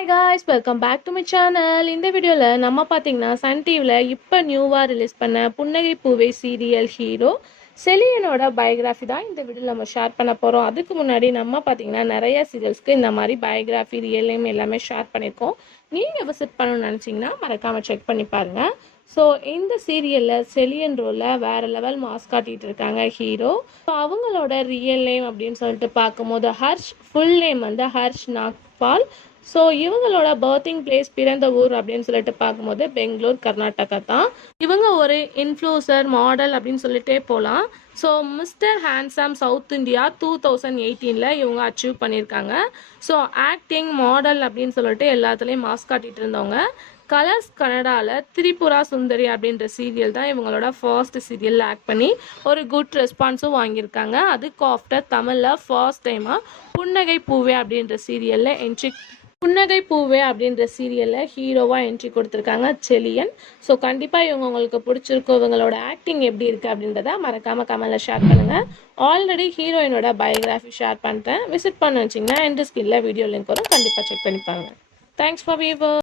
Hi guys, welcome back to my channel. இந்த வீடியோவில் நம்ம பார்த்தீங்கன்னா சன் டிவியில் இப்போ நியூவாக ரிலீஸ் பண்ண புன்னகை பூவே சீரியல் ஹீரோ செலியனோட பயோகிராஃபி தான் இந்த வீடியோவில் நம்ம ஷேர் பண்ண போகிறோம். அதுக்கு முன்னாடி நம்ம பார்த்தீங்கன்னா நிறைய சீரியல்ஸ்க்கு இந்த மாதிரி பயோகிராஃபி ரியல் நேம் எல்லாமே ஷேர் பண்ணியிருக்கோம். நீங்கள் விசிட் பண்ணணும்னு நினச்சிங்கன்னா மறக்காமல் செக் பண்ணி பாருங்கள். ஸோ இந்த சீரியலில் செலியன் ரோலில் வேறு லெவல் மாஸ் காட்டிகிட்டு இருக்காங்க ஹீரோ. ஸோ அவங்களோட ரியல் நேம் அப்படின்னு சொல்லிட்டு பார்க்கும்போது ஹர்ஷ், ஃபுல் நேம் வந்து ஹர்ஷ் நாக்பால். ஸோ இவங்களோட பர்த்திங் பிளேஸ் பிறந்த ஊர் அப்படின்னு சொல்லிட்டு பார்க்கும்போது பெங்களூர், கர்நாடகா தான். இவங்க ஒரு இன்ஃப்ளூசர், மாடல் அப்படின்னு சொல்லிட்டே போகலாம். So mister handsome south India 2018 இவங்க அச்சீவ் பண்ணியிருக்காங்க. ஸோ ஆக்டிங், மாடல் அப்படின்னு சொல்லிட்டு எல்லாத்துலேயும் மாஸ் காட்டிகிட்டு இருந்தவங்க. கலர்ஸ் கனடாவில் திரிபுரா சுந்தரி அப்படின்ற சீரியல் தான் இவங்களோட ஃபர்ஸ்ட் சீரியலில் ஆக்ட் பண்ணி ஒரு குட் ரெஸ்பான்ஸும் வாங்கியிருக்காங்க. அதுக்கு ஆஃப்டர் தமிழில் ஃபர்ஸ்ட் டைமாக புன்னகை பூவே அப்படின்ற சீரியலில் ஹீரோவாக என்ட்ரி கொடுத்துருக்காங்க செலியன். ஸோ கண்டிப்பாக இவங்க உங்களுக்கு பிடிச்சிருக்கும். இவங்களோட ஆக்டிங் எப்படி இருக்குது அப்படின்றத மறக்காமல் கமெண்ட்டில் ஷேர் பண்ணுங்கள். ஆல்ரெடி ஹீரோயினோட பயோகிராஃபி ஷேர் பண்ணிட்டேன். விசிட் பண்ண வச்சிங்கன்னா எண்ட் ஸ்கின்ல வீடியோ லிங்க் வரும், கண்டிப்பாக செக் பண்ணி பாருங்கள். Thanks for viewer.